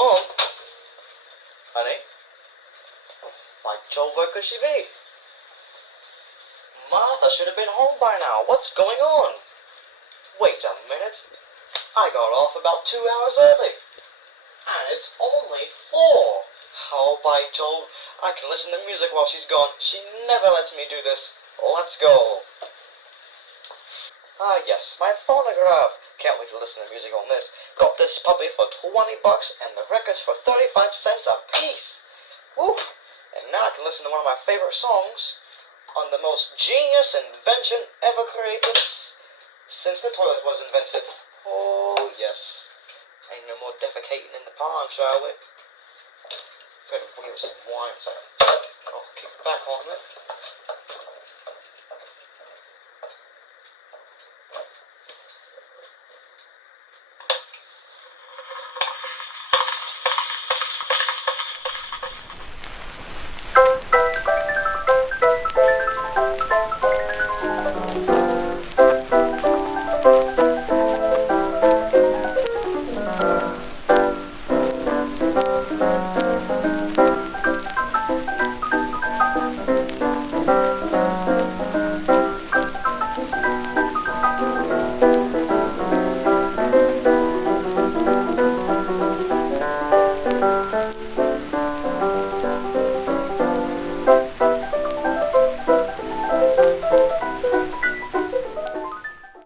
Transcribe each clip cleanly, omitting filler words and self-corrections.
home. Honey? By Jove, where could she be? Martha should have been home by now. What's going on? Wait a minute. I got off about 2 hours early. And it's only 4. Oh, by Jove, I can listen to music while she's gone. She never lets me do this. Let's go. Ah, yes, my phonograph. Can't wait to listen to music on this. Got this puppy for $20 and the records for 35 cents a piece. Woo! And now I can listen to one of my favorite songs on the most genius invention ever created since the toilet was invented. Oh, yes. Ain't no more defecating in the pond, shall we? Gotta bring some wine, so I'll kick back on it.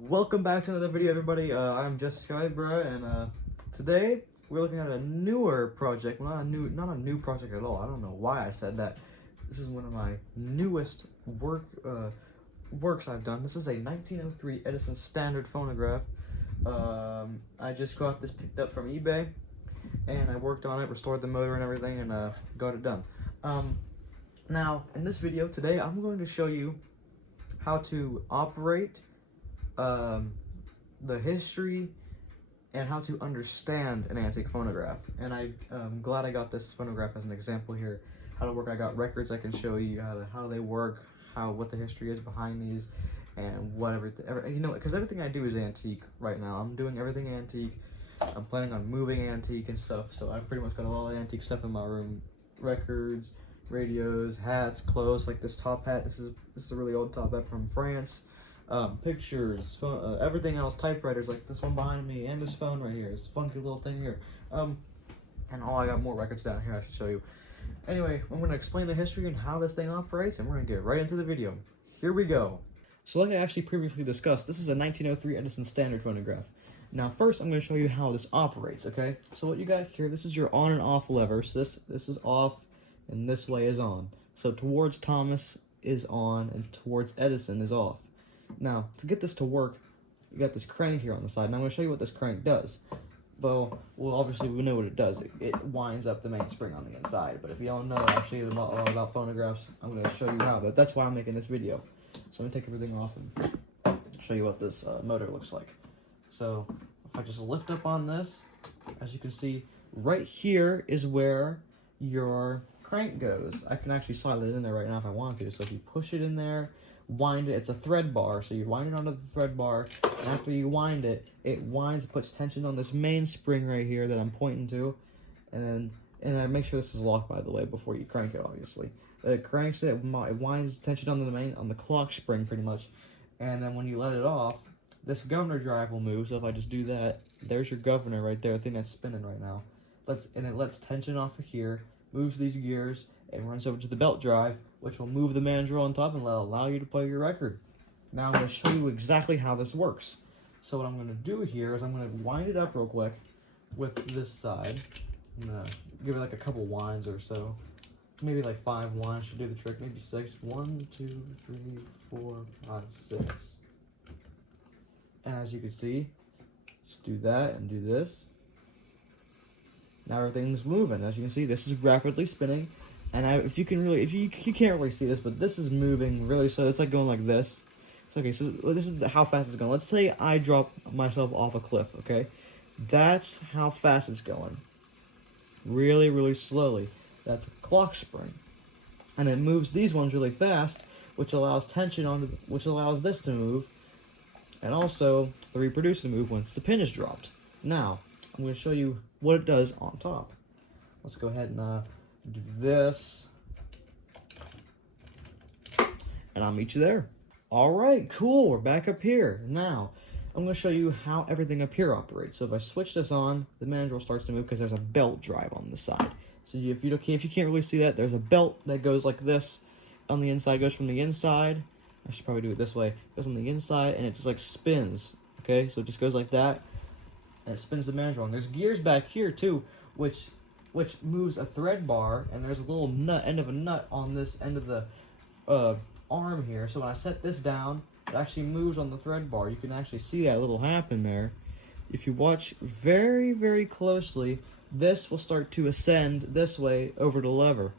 Welcome back to another video, everybody. I'm just Skybra, and today we're looking at a newer project. Well, not a new project at all. I don't know why I said that. This is one of my newest works I've done. This is a 1903 Edison standard phonograph. I just got this picked up from eBay, and I worked on it, restored the motor and everything, and got it done. Now, in this video today, I'm going to show you how to operate the history and how to understand an antique phonograph. And I'm glad I got this phonograph as an example here. How to work. I got records I can show you how they work, what the history is behind these, and whatever. You know, because everything I do is antique right now. I'm doing everything antique. I'm planning on moving antique and stuff, so I've pretty much got a lot of antique stuff in my room. Records, radios, hats, clothes, like this top hat. This is a really old top hat from France. Pictures, phone, everything else, typewriters like this one behind me, and this phone right here, this funky little thing here. And I got more records down here I should show you. Anyway, I'm going to explain the history and how this thing operates, and we're going to get right into the video. Here we go. So like I actually previously discussed, this is a 1903 Edison standard phonograph. Now first I'm going to show you how this operates, okay? So what you got here, this is your on and off lever. So this is off, and this way is on. So towards Thomas is on, and towards Edison is off. Now, to get this to work, you got this crank here on the side, and I'm going to show you what this crank does. Well, obviously we know what it does. It winds up the mainspring on the inside, but if you don't know actually about phonographs, I'm going to show you how. That's why I'm making this video. So I'm going to take everything off and show you what this motor looks like. So, if I just lift up on this, as you can see, right here is where your crank goes. I can actually slide it in there right now if I want to. So if you push it in there, wind it, it's a thread bar, so you wind it onto the thread bar, and after you wind it, it winds, puts tension on this main spring right here that I'm pointing to, and I make sure this is locked, by the way, before you crank it, obviously. It cranks it, it winds tension on the clock spring, pretty much, and then when you let it off, this governor drive will move. So if I just do that, there's your governor right there, the thing that's spinning right now, and it lets tension off of here, moves these gears, and runs over to the belt drive, which will move the mandrel on top and allow you to play your record. Now I'm going to show you exactly how this works. So what I'm going to do here is I'm going to wind it up real quick with this side. I'm going to give it like a couple winds or so. Maybe like 5 winds should do the trick. Maybe 6. 1, 2, 3, 4, 5, 6. And as you can see, just do that and do this. Now everything's moving. As you can see, this is rapidly spinning. And if you can't really see this, but this is moving really slow. It's like going like this. It's okay, so this is how fast it's going. Let's say I drop myself off a cliff, okay? That's how fast it's going. Really, really slowly. That's a clock spring. And it moves these ones really fast, which allows tension which allows this to move, and also the reproducer to move once the pin is dropped. Now, I'm going to show you what it does on top. let's go ahead and do this. And I'll meet you there. All right, cool, we're back up here. Now, I'm gonna show you how everything up here operates. So if I switch this on, the mandrel starts to move because there's a belt drive on the side. So if you can't really see that, there's a belt that goes like this on the inside, goes from the inside. I should probably do it this way. It goes on the inside and it just like spins, okay? So it just goes like that and it spins the mandrel. And there's gears back here too, which moves a thread bar, and there's a little end of a nut on this end of the arm here. So when I set this down, it actually moves on the thread bar. You can actually see that little happen there. If you watch very, very closely, this will start to ascend this way over the lever.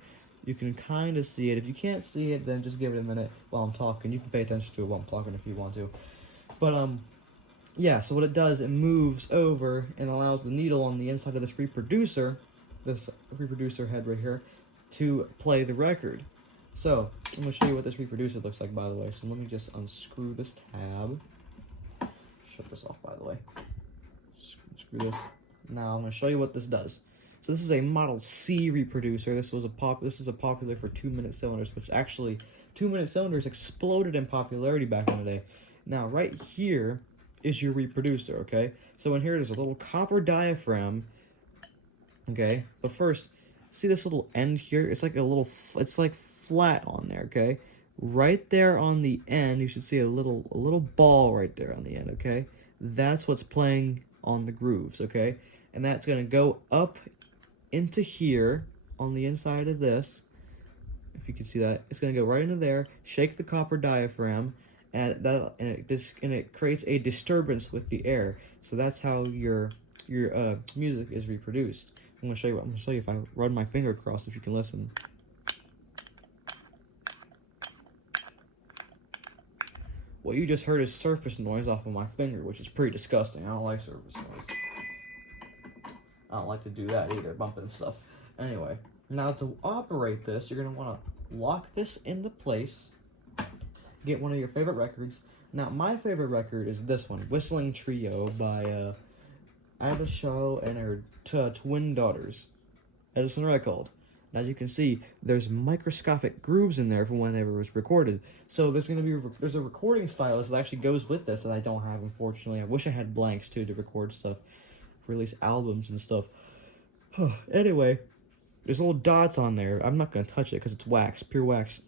You can kind of see it. If you can't see it, then just give it a minute while I'm talking. You can pay attention to it while I'm talking if you want to. But yeah, so what it does, it moves over and allows the needle on the inside of this reproducer head right here, to play the record. So, I'm going to show you what this reproducer looks like, by the way. So let me just unscrew this tab. Shut this off, by the way. Screw this. Now, I'm going to show you what this does. So this is a Model C reproducer. This is a popular for 2-minute cylinders, which actually, 2-minute cylinders exploded in popularity back in the day. Now, right here is your reproducer, okay? So in here, there's a little copper diaphragm, okay? But first, see this little end here? It's like it's like flat on there, okay? Right there on the end, you should see a little ball right there on the end, okay? That's what's playing on the grooves, okay? And that's gonna go up into here on the inside of this. If you can see that, it's gonna go right into there, shake the copper diaphragm, and it creates a disturbance with the air. So that's how your music is reproduced. I'm gonna show you if I run my finger across, if you can listen. What you just heard is surface noise off of my finger, which is pretty disgusting. I don't like surface noise. I don't like to do that either, bumping stuff. Anyway, now to operate this, you're gonna wanna lock this into place, get one of your favorite records. Now, my favorite record is this one, Whistling Trio by Ada Shaw and her twin daughters, Edison Record. Now, as you can see, there's microscopic grooves in there from whenever it was recorded. So there's a recording stylus that actually goes with this that I don't have, unfortunately. I wish I had blanks too to record stuff, release albums and stuff. Anyway, there's little dots on there. I'm not gonna touch it because it's wax, pure wax.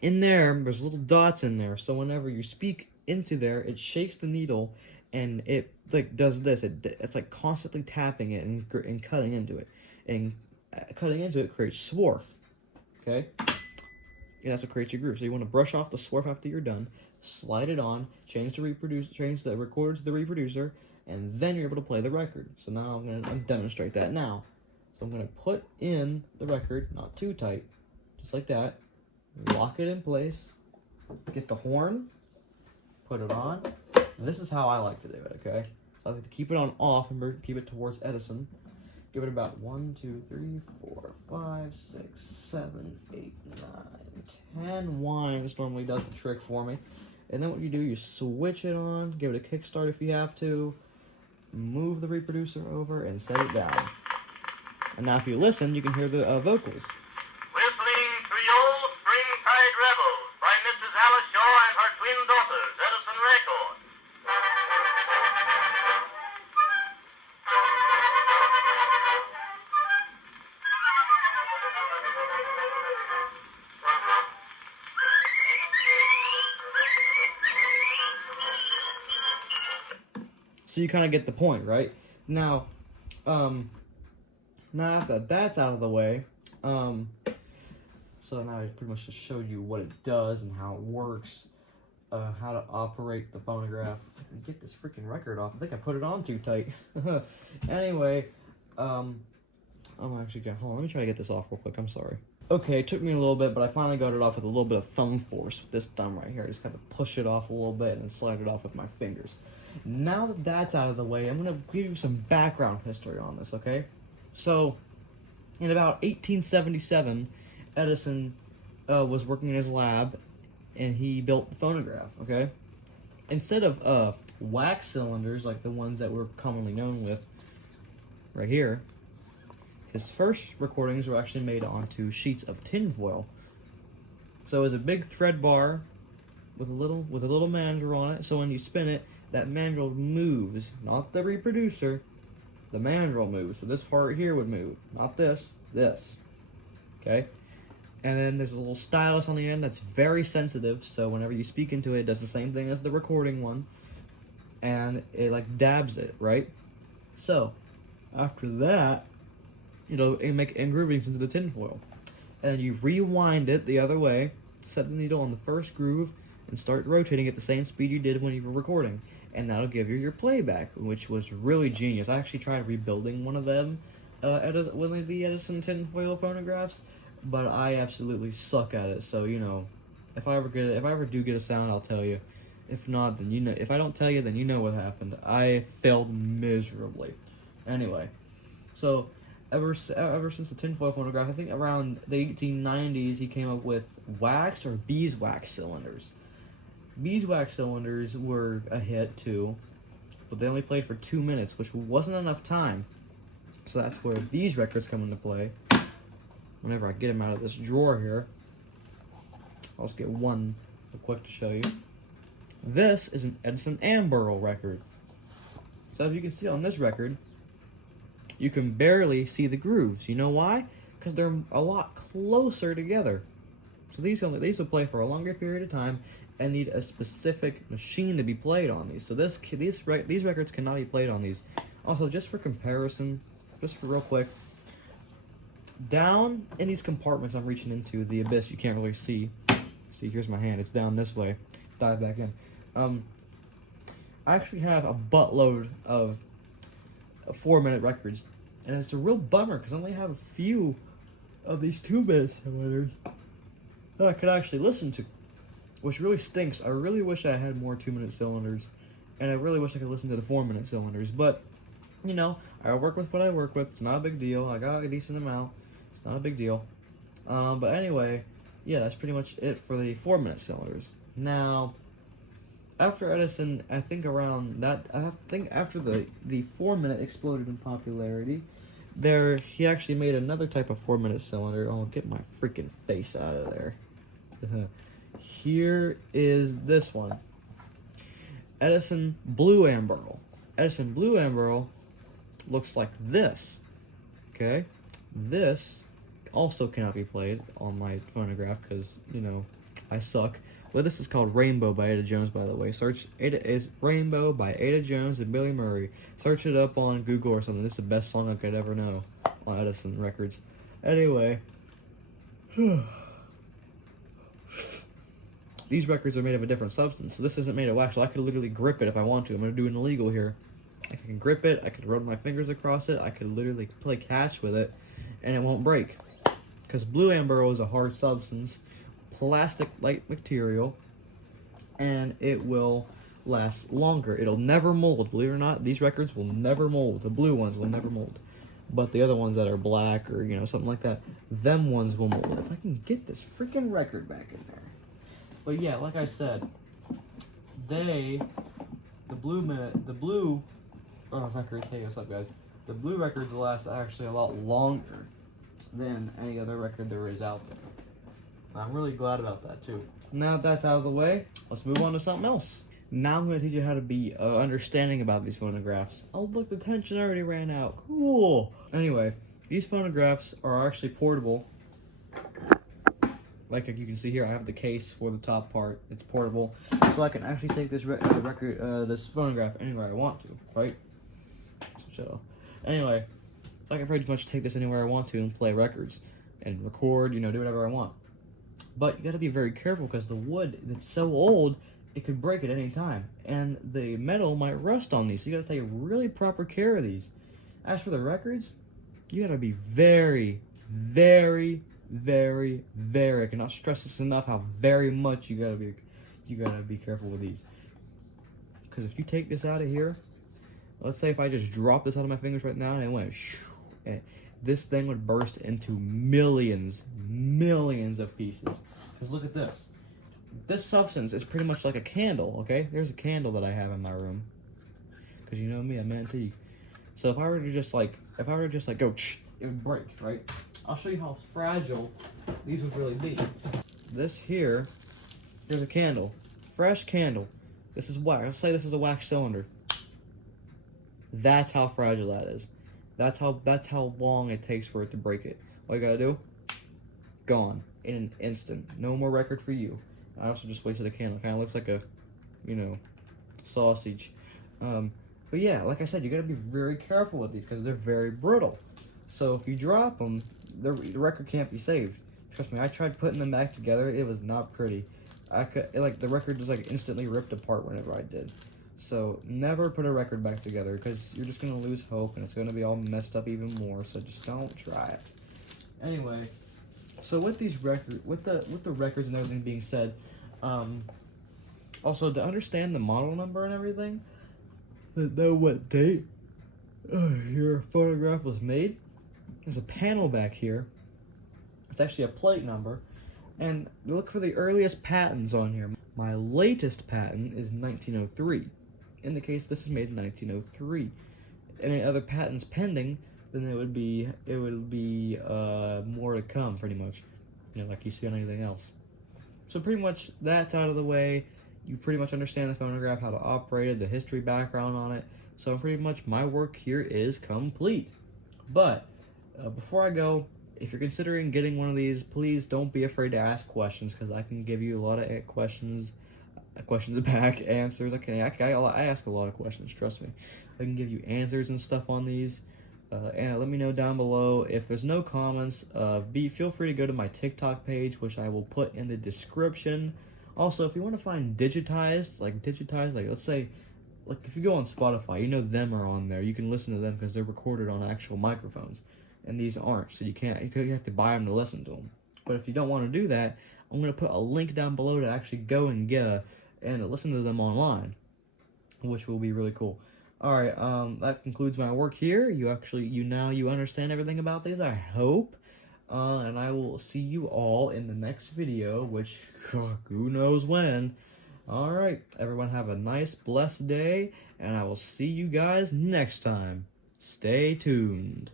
In there's little dots in there. So whenever you speak into there, it shakes the needle, and it like does this. It's like constantly tapping it and cutting into it, and cutting into it creates swarf. Okay, and that's what creates your groove. So you want to brush off the swarf after you're done, slide it on, change the recorder to the reproducer, and then you're able to play the record. So now I'm gonna demonstrate that now. So I'm gonna put in the record, not too tight, just like that. Lock it in place. Get the horn. Put it on. And this is how I like to do it. Okay, I like to keep it on off and keep it towards Edison. Give it about 1, 2, 3, 4, 5, 6, 7, 8, 9, 10 winds. Normally does the trick for me. And then what you do, you switch it on, give it a kickstart if you have to, move the reproducer over, and set it down. And now if you listen, you can hear the vocals. Whistling Trio, Springtide Rebels by Mrs. Alice Shaw and her twin daughters, Edison Record. So you kind of get the point, right? Now, now after that's out of the way, so now I pretty much just showed you what it does and how it works, how to operate the phonograph. I can get this freaking record off. I think I put it on too tight. Anyway, I'm actually gonna, hold on, let me try to get this off real quick. I'm sorry. Okay, it took me a little bit, but I finally got it off with a little bit of thumb force with this thumb right here. I just kind of push it off a little bit and then slide it off with my fingers. Now that that's out of the way, I'm going to give you some background history on this, okay? So, in about 1877, Edison was working in his lab, and he built the phonograph, okay? Instead of wax cylinders, like the ones that we're commonly known with right here, his first recordings were actually made onto sheets of tinfoil. So it was a big thread bar with a little mandrel on it. So when you spin it, that mandrel moves, not the reproducer. The mandrel moves. So this part here would move, not this. This. Okay. And then there's a little stylus on the end that's very sensitive. So whenever you speak into it, it does the same thing as the recording one, and it like dabs it, right? So after that, it'll make engravings into the tinfoil. And you rewind it the other way, set the needle on the first groove, and start rotating at the same speed you did when you were recording. And that'll give you your playback, which was really genius. I actually tried rebuilding one of them with one of the Edison tinfoil phonographs, but I absolutely suck at it. So, you know, if I ever do get a sound, I'll tell you. If not, then you know. If I don't tell you, then you know what happened. I failed miserably. Anyway, so ever since the tinfoil phonograph, I think around the 1890s, he came up with wax or beeswax cylinders. Beeswax cylinders were a hit too, but they only played for 2 minutes, which wasn't enough time. So that's where these records come into play. Whenever I get them out of this drawer here, I'll just get one real quick to show you. This is an Edison and Burl record. So as you can see on this record, you can barely see the grooves. You know why? Because they're a lot closer together. So these will play for a longer period of time and need a specific machine to be played on these. So these records cannot be played on these. Also, just for comparison, just for real quick, down in these compartments I'm reaching into, the abyss, you can't really see. See, here's my hand. It's down this way. Dive back in. I actually have a buttload of 4-minute records, and it's a real bummer because I only have a few of these 2-minute cylinders that I could actually listen to, which really stinks. I really wish I had more 2-minute cylinders, and I really wish I could listen to the 4-minute cylinders, but, you know, I work with what I work with. It's not a big deal. I got a decent amount. It's not a big deal. But anyway, yeah, that's pretty much it for the 4-minute cylinders. Now, after Edison, I think after the 4-minute exploded in popularity, he actually made another type of 4-minute cylinder. Oh, get my freaking face out of there. Here is this one. Edison Blue and Burl. Edison Blue and Burl looks like this. Okay? This also cannot be played on my phonograph because, you know, I suck. But this is called Rainbow by Ada Jones, by the way. It is Rainbow by Ada Jones and Billy Murray. Search it up on Google or something. This is the best song I could ever know on Edison records. Anyway. These records are made of a different substance. So this isn't made of wax. So I could literally grip it if I want to. I'm going to do an illegal here. I can grip it. I could rub my fingers across it. I could literally play catch with it. And it won't break. Because blue amber is a hard substance. Plastic-like material, and it will last longer. It'll never mold. Believe it or not, these records will never mold. The blue ones will never mold, but the other ones that are black or, you know, something like that, them ones will mold. If I can get this freaking record back in there. But yeah, like I said, the blue records. Hey, what's up, guys? The blue records last actually a lot longer than any other record there is out there. I'm really glad about that too. Now that that's out of the way, let's move on to something else. Now I'm going to teach you how to be understanding about these phonographs. Oh look, the tension already ran out. Cool. Anyway, these phonographs are actually portable. Like you can see here, I have the case for the top part. It's portable, so I can actually take this this phonograph anywhere I want to. Right? Shut off. Anyway, I can pretty much take this anywhere I want to and play records and record. You know, do whatever I want. But you gotta be very careful because the wood that's so old, it could break at any time. And the metal might rust on these, so you gotta take really proper care of these. As for the records, you gotta be very, very, very, very, I cannot stress this enough how very much you gotta be careful with these. Because if you take this out of here, let's say if I just drop this out of my fingers right now and it went shoo, and this thing would burst into millions of pieces. Because look at this. This substance is pretty much like a candle, okay? There's a candle that I have in my room. Because you know me, I'm antique. So if I were to just like go it would break, right? I'll show you how fragile these would really be. This here, there's a candle, fresh candle. This is wax. Let's say this is a wax cylinder. That's how fragile that is. That's how long it takes for it to break it. All you gotta do, gone in an instant. No more record for you. I also just wasted a candle. Kind of looks like a, you know, sausage. But yeah, like I said, you gotta be very careful with these because they're very brittle. So if you drop them, the record can't be saved. Trust me, I tried putting them back together. It was not pretty. The record just like instantly ripped apart whenever I did. So never put a record back together because you're just gonna lose hope and it's gonna be all messed up even more. So just don't try it. Anyway, so with these with the records and everything being said, also to understand the model number and everything, to know what date your phonograph was made, there's a panel back here. It's actually a plate number, and you look for the earliest patents on here. My latest patent is 1903. Indicates this is made in 1903. Any other patents pending, then it would be more to come, pretty much. You know, like you see on anything else. So pretty much that's out of the way. You pretty much understand the phonograph, how to operate it, the history background on it. So pretty much my work here is complete. But before I go, if you're considering getting one of these, please don't be afraid to ask questions because I can give you a lot of questions back, answers. I ask a lot of questions, trust me. I can give you answers and stuff on these. And let me know down below. If there's no comments, feel free to go to my TikTok page, which I will put in the description. Also, if you want to find digitized, like let's say, like if you go on Spotify, you know them are on there. You can listen to them because they're recorded on actual microphones, and these aren't. So you have to buy them to listen to them. But if you don't want to do that, I'm gonna put a link down below to actually go and and listen to them online, which will be really cool. Alright, that concludes my work here. You understand everything about these, I hope. And I will see you all in the next video, which, who knows when. Alright, everyone have a nice, blessed day, and I will see you guys next time. Stay tuned.